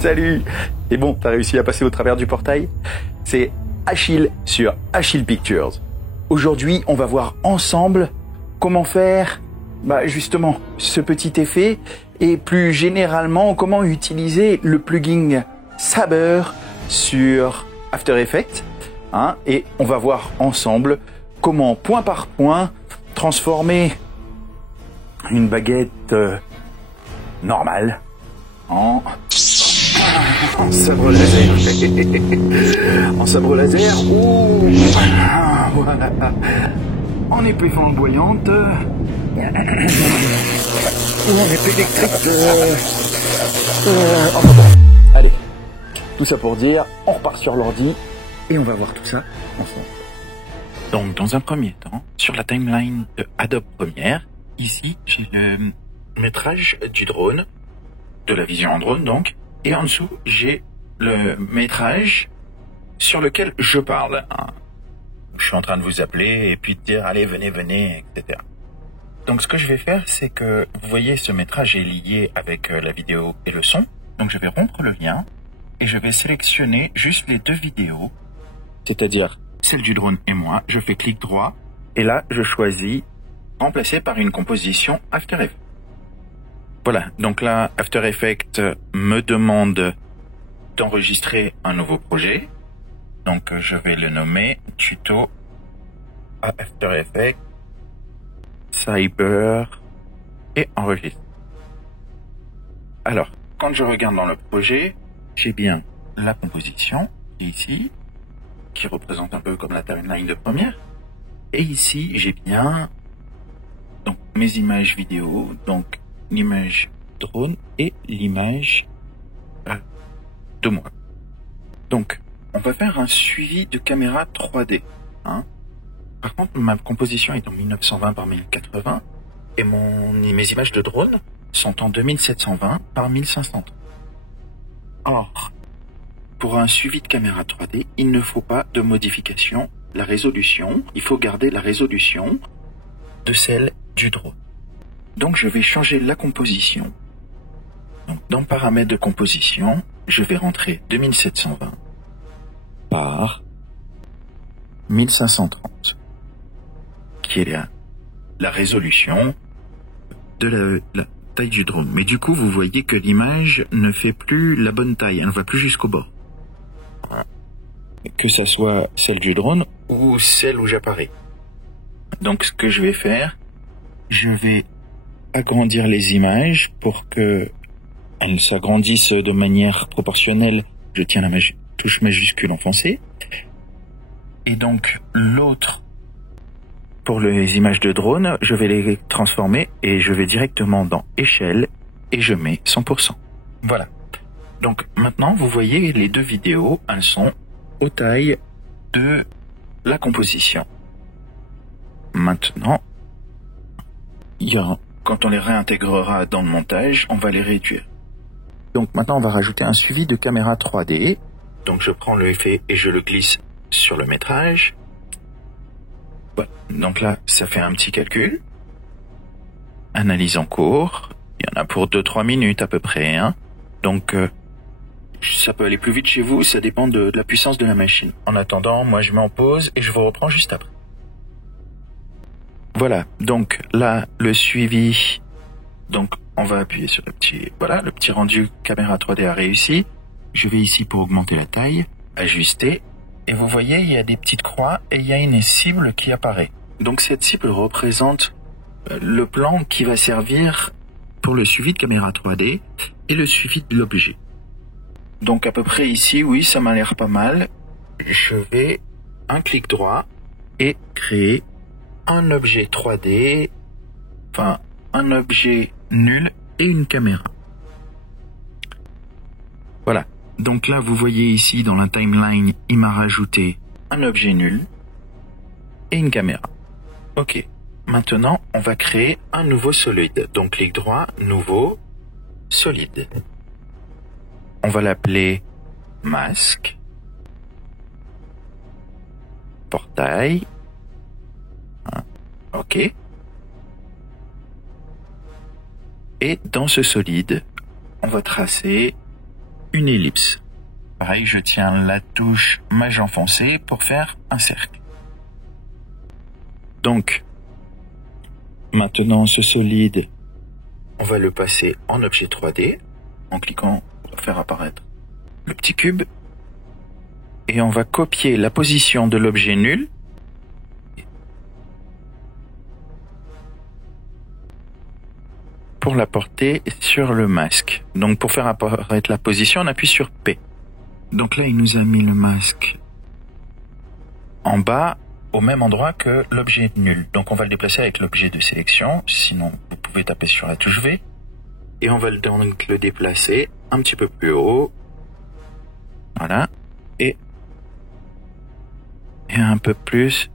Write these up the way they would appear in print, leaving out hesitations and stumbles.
Salut. Et bon, t'as réussi à passer au travers du portail? C'est Achille sur Achille Pictures. Aujourd'hui, on va voir ensemble comment faire justement ce petit effet et plus généralement comment utiliser le plugin Saber sur After Effects. Et on va voir ensemble comment point par point transformer une baguette normale en sabre laser. En sabre laser ou en épée flamboyante ou en épée électrique. Enfin bon, allez, tout ça pour dire, on repart sur l'ordi et on va voir tout ça ensemble. Donc dans un premier temps, sur la timeline de Adobe Premiere, ici j'ai le métrage du drone, de la vision en drone donc, et en dessous j'ai le métrage sur lequel je parle. Je suis en train de vous appeler et puis de dire allez venez, etc. Donc ce que je vais faire, c'est que vous voyez ce métrage est lié avec la vidéo et le son. Donc je vais rompre le lien et je vais sélectionner juste les deux vidéos, c'est-à-dire celle du drone et moi. Je fais clic droit et là je choisis remplacer par une composition After Effects. Voilà, donc là After Effects me demande d'enregistrer un nouveau projet. Donc je vais le nommer tuto à After Effects Cyber et enregistre. Alors, quand je regarde dans le projet, j'ai bien la composition qui est ici, qui représente un peu comme la timeline de Premiere. Et ici, j'ai bien donc mes images vidéo, donc l'image drone et l'image de moi. Donc, on va faire un suivi de caméra 3D. Par contre, ma composition est en 1920 par 1080 et mes images de drone sont en 2720 par 1530. Or, pour un suivi de caméra 3D, il ne faut pas de modification. La résolution, il faut garder la résolution de celle du drone. Donc, je vais changer la composition. Donc, dans paramètres de composition, je vais rentrer 2720 par 1530, qui est la résolution de la taille du drone. Mais du coup, vous voyez que l'image ne fait plus la bonne taille, elle ne va plus jusqu'au bord. Que ça soit celle du drone ou celle où j'apparais. Donc ce que je vais faire, je vais agrandir les images pour que elles s'agrandissent de manière proportionnelle. Je tiens la touche majuscule enfoncée. Et donc l'autre, pour les images de drone, je vais les transformer et je vais directement dans échelle et je mets 100%. Voilà. Donc maintenant, vous voyez les deux vidéos, elles sont aux tailles de la composition. Maintenant, quand on les réintégrera dans le montage, on va les réduire. Donc maintenant, on va rajouter un suivi de caméra 3D. Donc je prends le effet et je le glisse sur le métrage. Voilà. Donc là, ça fait un petit calcul. Analyse en cours. Il y en a pour 2-3 minutes à peu près. Donc, ça peut aller plus vite chez vous, ça dépend de la puissance de la machine. En attendant, moi je mets en pause et je vous reprends juste après. Voilà, donc là, le suivi. Donc, on va appuyer sur le petit rendu caméra 3D a réussi. Je vais ici pour augmenter la taille, ajuster. Et vous voyez, il y a des petites croix et il y a une cible qui apparaît. Donc cette cible représente le plan qui va servir pour le suivi de caméra 3D et le suivi de l'objet. Donc à peu près ici, oui, ça m'a l'air pas mal. Je vais un clic droit et créer un objet 3D, enfin un objet nul et une caméra. Voilà. Donc là, vous voyez ici dans la timeline, il m'a rajouté un objet nul et une caméra. Ok. Maintenant, on va créer un nouveau solide. Donc clic droit, nouveau, solide. On va l'appeler masque. portail. OK. Et dans ce solide, on va tracer une ellipse. Pareil, je tiens la touche magent foncé pour faire un cercle. Donc, maintenant ce solide, on va le passer en objet 3D en cliquant pour faire apparaître le petit cube. Et on va copier la position de l'objet nul pour la porter sur le masque. Donc pour faire apparaître la position, on appuie sur P. Donc là, il nous a mis le masque en bas, au même endroit que l'objet nul. Donc on va le déplacer avec l'objet de sélection, sinon vous pouvez taper sur la touche V. Et on va donc le déplacer un petit peu plus haut. Voilà. Et un peu plus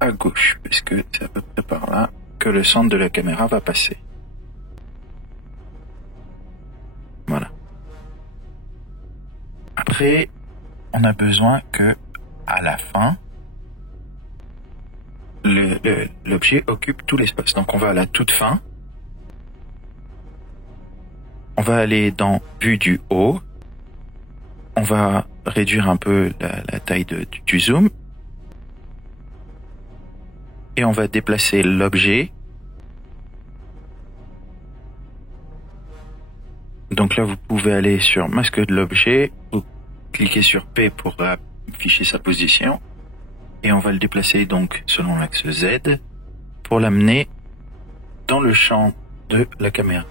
à gauche, puisque c'est à peu près par là que le centre de la caméra va passer. Voilà. Après, on a besoin que, à la fin, l'objet occupe tout l'espace. Donc on va à la toute fin. On va aller dans vue du haut. On va réduire un peu la taille du zoom. Et on va déplacer l'objet. Donc là, vous pouvez aller sur masque de l'objet, vous cliquez sur P pour afficher sa position, et on va le déplacer donc selon l'axe Z pour l'amener dans le champ de la caméra.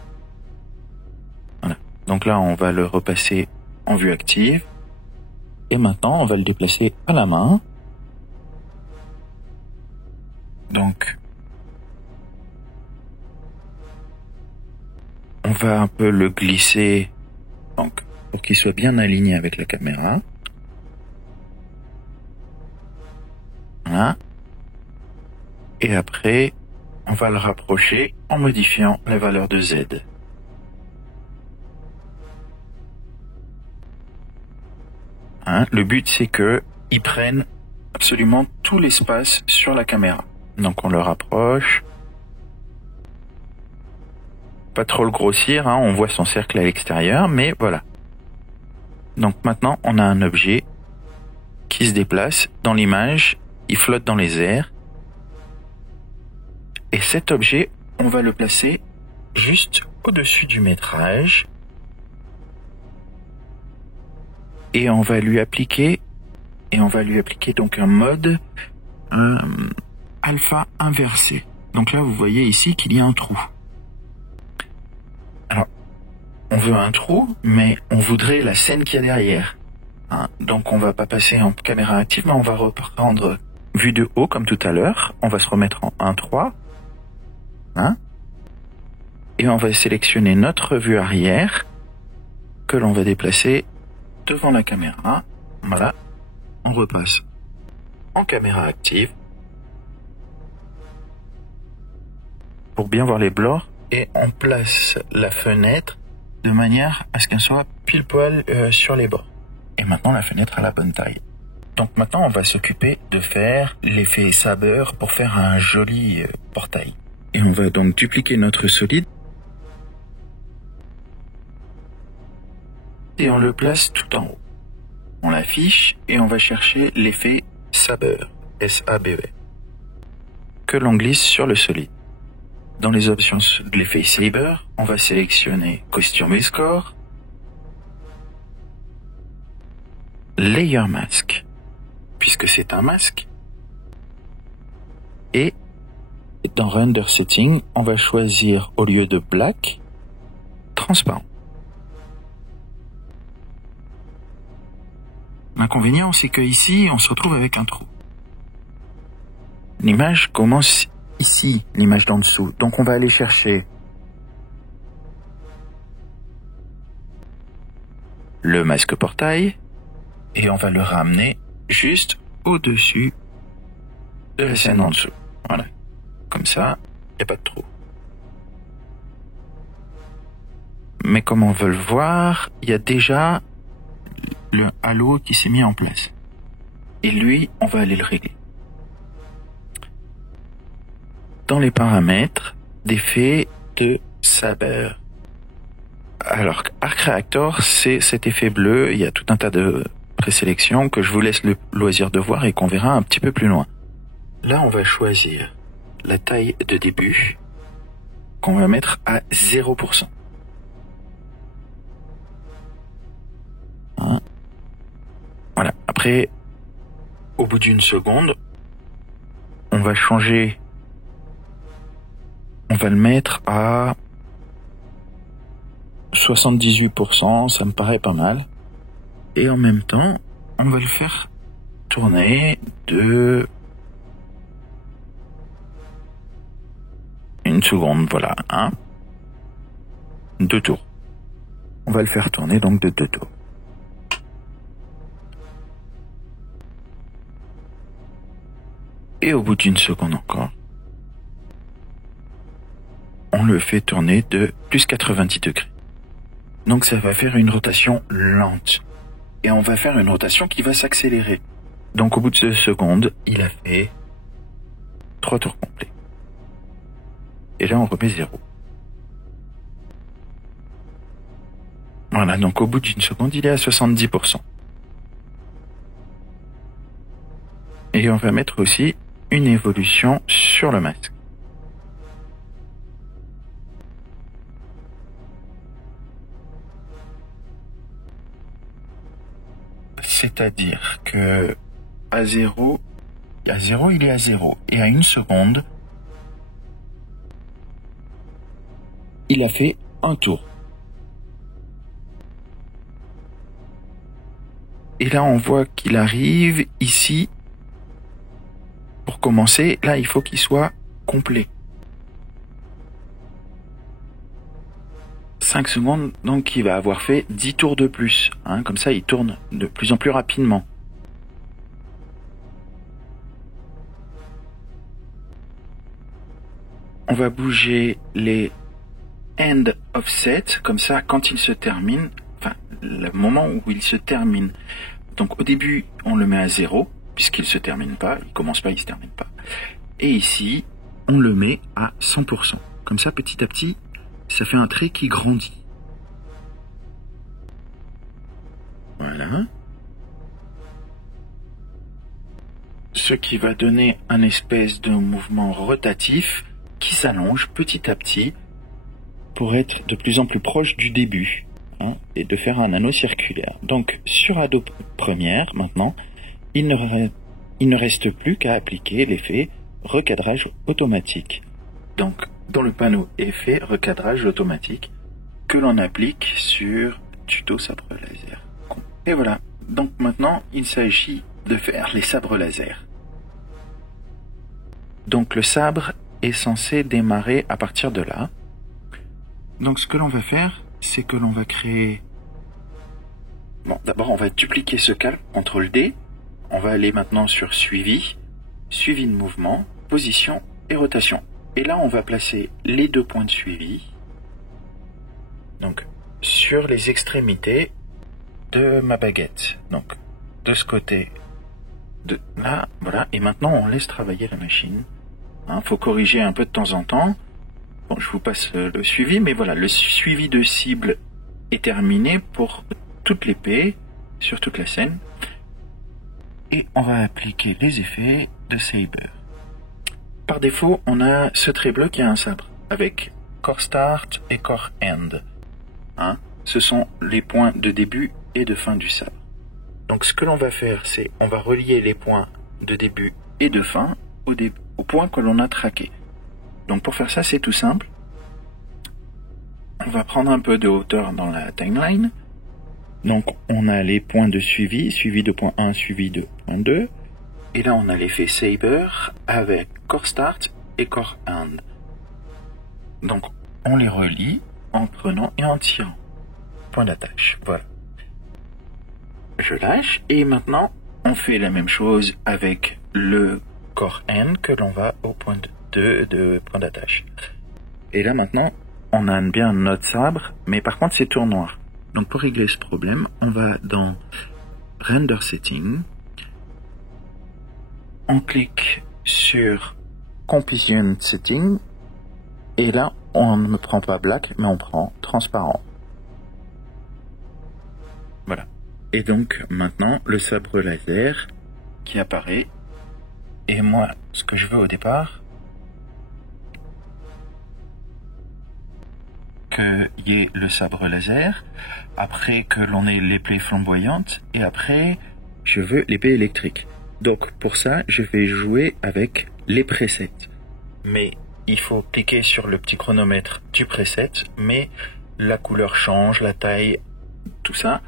Voilà. Donc là, on va le repasser en vue active, et maintenant, on va le déplacer à la main. Donc, on va un peu le glisser donc, pour qu'il soit bien aligné avec la caméra. Voilà. Et après, on va le rapprocher en modifiant la valeur de Z. Le but, c'est qu'il prenne absolument tout l'espace sur la caméra. Donc on le rapproche. Pas trop le grossir, on voit son cercle à l'extérieur, mais voilà. Donc maintenant, on a un objet qui se déplace dans l'image, il flotte dans les airs. Et cet objet, on va le placer juste au-dessus du métrage. Et on va lui appliquer, donc un mode alpha inversé. Donc là, vous voyez ici qu'il y a un trou. Alors, on veut un trou, mais on voudrait la scène qu'il y a derrière. Donc on va pas passer en caméra active, mais on va reprendre vue de haut comme tout à l'heure. On va se remettre en 1.3. Et on va sélectionner notre vue arrière que l'on va déplacer devant la caméra. Voilà. On repasse en caméra active pour bien voir les bords et on place la fenêtre de manière à ce qu'elle soit pile poil sur les bords. Et maintenant la fenêtre a la bonne taille. Donc maintenant on va s'occuper de faire l'effet sabeur pour faire un joli portail. Et on va donc dupliquer notre solide et on le place tout en haut. On l'affiche et on va chercher l'effet sabeur, S-A-B-E, que l'on glisse sur le solide. Dans les options de l'effet saber, on va sélectionner costume et score, layer mask, puisque c'est un masque, et dans render setting, on va choisir au lieu de black, transparent. L'inconvénient, c'est que ici, on se retrouve avec un trou. L'image commence ici, l'image d'en dessous. Donc on va aller chercher le masque portail et on va le ramener juste au-dessus de la scène en dessous. Voilà. Comme ça, il n'y a pas de trou. Mais comme on veut le voir, il y a déjà le halo qui s'est mis en place. Et lui, on va aller le régler. dans les paramètres d'effet de sabre. Alors, Arc Reactor, c'est cet effet bleu. Il y a tout un tas de présélections que je vous laisse le loisir de voir et qu'on verra un petit peu plus loin. Là, on va choisir la taille de début qu'on va mettre à 0%. Voilà. Après, au bout d'une seconde, on va changer. On va le mettre à 78%, ça me paraît pas mal. Et en même temps, on va le faire tourner de une seconde, voilà, 2 tours. On va le faire tourner donc de 2 tours. Et au bout d'une seconde encore, on le fait tourner de plus 90 degrés. Donc ça va faire une rotation lente. Et on va faire une rotation qui va s'accélérer. Donc au bout de 2 secondes, il a fait 3 tours complets. Et là on remet 0. Voilà, donc au bout d'une seconde, il est à 70%. Et on va mettre aussi une évolution sur le masque. C'est-à-dire que à 0, il est à 0. Et à 1 seconde, il a fait 1 tour. Et là, on voit qu'il arrive ici. Pour commencer, là, il faut qu'il soit complet. 5 secondes, donc il va avoir fait 10 tours de plus. Comme ça, il tourne de plus en plus rapidement. On va bouger les end offset, comme ça, quand il se termine, enfin, le moment où il se termine. Donc au début, on le met à 0, puisqu'il se termine pas, il commence pas, il se termine pas. Et ici, on le met à 100%. Comme ça, petit à petit, ça fait un trait qui grandit. Voilà. Ce qui va donner un espèce de mouvement rotatif qui s'allonge petit à petit pour être de plus en plus proche du début, et de faire un anneau circulaire. Donc sur Adobe Premiere, maintenant, il ne reste plus qu'à appliquer l'effet recadrage automatique. Donc dans le panneau effet recadrage automatique que l'on applique sur tuto sabre laser. Et voilà, donc maintenant il s'agit de faire les sabres laser. Donc le sabre est censé démarrer à partir de là. Donc ce que l'on va faire, c'est que l'on va créer... Bon, d'abord on va dupliquer ce calque, CTRL D. On va aller maintenant sur suivi, suivi de mouvement, position et rotation. Et là on va placer les 2 points de suivi, donc sur les extrémités de ma baguette. Donc de ce côté, de là, voilà. Et maintenant on laisse travailler la machine. Faut corriger un peu de temps en temps. Bon, je vous passe le suivi, mais voilà, le suivi de cible est terminé pour toute l'épée, sur toute la scène. Et on va appliquer les effets de saber. Par défaut, on a ce trait bleu qui a un sabre, avec core start et core end. Ce sont les points de début et de fin du sabre. Donc ce que l'on va faire, c'est on va relier les points de début et de fin au point que l'on a traqué. Donc pour faire ça, c'est tout simple. On va prendre un peu de hauteur dans la timeline. Donc on a les points de suivi, suivi de point 1, suivi de point 2. Et là on a l'effet saber avec core start et core end. Donc on les relie en prenant et en tirant. Point d'attache, voilà. Je lâche et maintenant on fait la même chose avec le core end que l'on va au point 2 de point d'attache. Et là maintenant on a bien notre sabre, mais par contre c'est tour noir. Donc pour régler ce problème, on va dans Render Setting, on clique sur Completion Setting. Et là, on ne me prend pas black, mais on prend transparent. Voilà. Et donc, maintenant, le sabre laser qui apparaît. Et moi, ce que je veux au départ, qu'il y ait le sabre laser, après que l'on ait l'épée flamboyante, et après, je veux l'épée électrique. Donc, pour ça, je vais jouer avec les presets. Mais il faut cliquer sur le petit chronomètre du preset, mais la couleur change, la taille, tout ça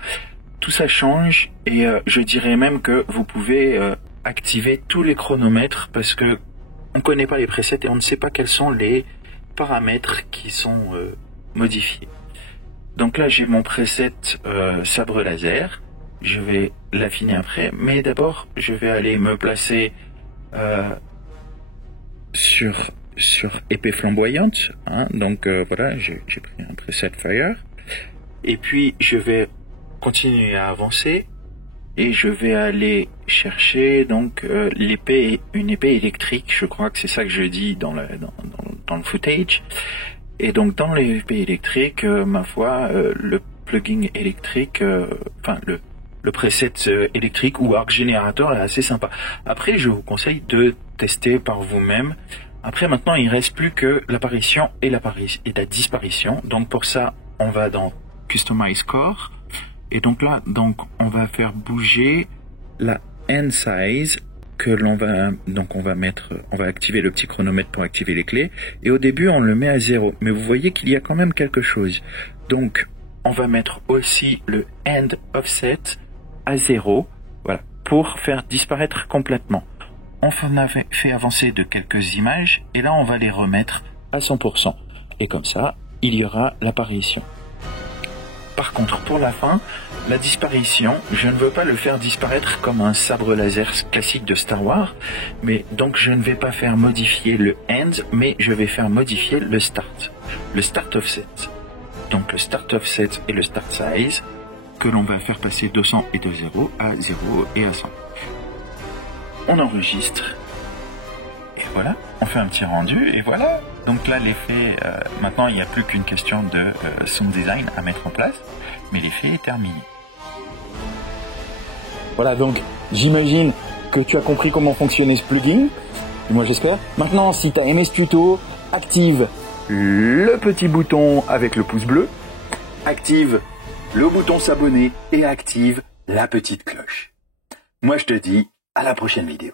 change, et je dirais même que vous pouvez activer tous les chronomètres, parce que on connaît pas les presets et on ne sait pas quels sont les paramètres qui sont modifiés. Donc là, j'ai mon preset sabre laser. Je vais l'affiner après, mais d'abord, je vais aller me placer sur épée flamboyante. Hein. Donc voilà, j'ai pris un preset fire. Et puis, je vais continuer à avancer. Et je vais aller chercher donc une épée électrique. Je crois que c'est ça que je dis dans le footage. Et donc dans l'épée électrique, ma foi, le plugin électrique, le preset électrique ou arc générateur est assez sympa. Après, je vous conseille de tester par vous-même. Après, maintenant, il ne reste plus que l'apparition et la disparition. Donc pour ça, on va dans Customize Core. Et donc là, on va faire bouger la hand size que l'on va, on va activer le petit chronomètre pour activer les clés. Et au début, on le met à 0. Mais vous voyez qu'il y a quand même quelque chose. Donc, on va mettre aussi le hand offset à 0. Voilà, pour faire disparaître complètement. On a fait avancer de quelques images. Et là, on va les remettre à 100%. Et comme ça, il y aura l'apparition. Par contre, pour la fin, la disparition, je ne veux pas le faire disparaître comme un sabre laser classique de Star Wars, mais donc je ne vais pas faire modifier le end, mais je vais faire modifier le start offset. Donc le start offset et le start size, que l'on va faire passer de 100 et de 0 à 0 et à 100. On enregistre, et voilà, on fait un petit rendu, et voilà. Donc là, l'effet, maintenant, il n'y a plus qu'une question de sound design à mettre en place, mais l'effet est terminé. Voilà, donc j'imagine que tu as compris comment fonctionnait ce plugin. Moi, j'espère. Maintenant, si tu as aimé ce tuto, active le petit bouton avec le pouce bleu, active le bouton s'abonner et active la petite cloche. Moi, je te dis à la prochaine vidéo.